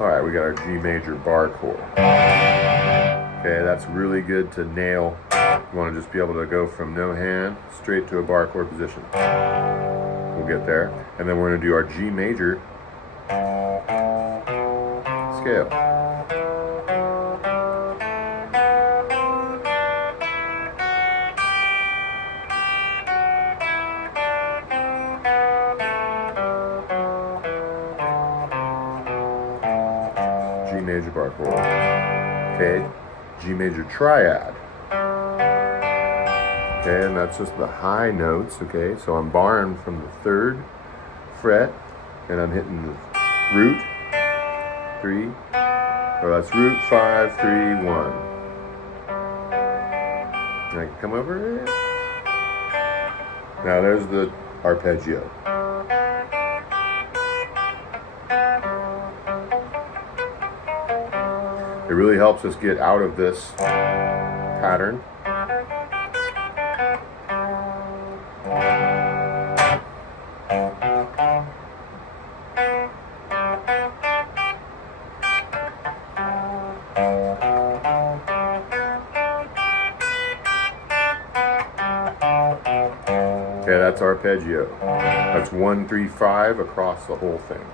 Alright, we got our G major bar chord. Okay, that's really good to nail. You want to just be able to go from no hand straight to a bar chord position. We'll get there. And then we're going to do our G major scale. G major bar chord. Okay, G major triad. Okay, and that's just the high notes, okay? So I'm barring from the 3rd fret, and I'm hitting the root, 3, or that's root, 5, 3, 1. And I can come over here. Now there's the arpeggio. It really helps us get out of this pattern. Okay, that's arpeggio. That's 1, 3, 5 across the whole thing.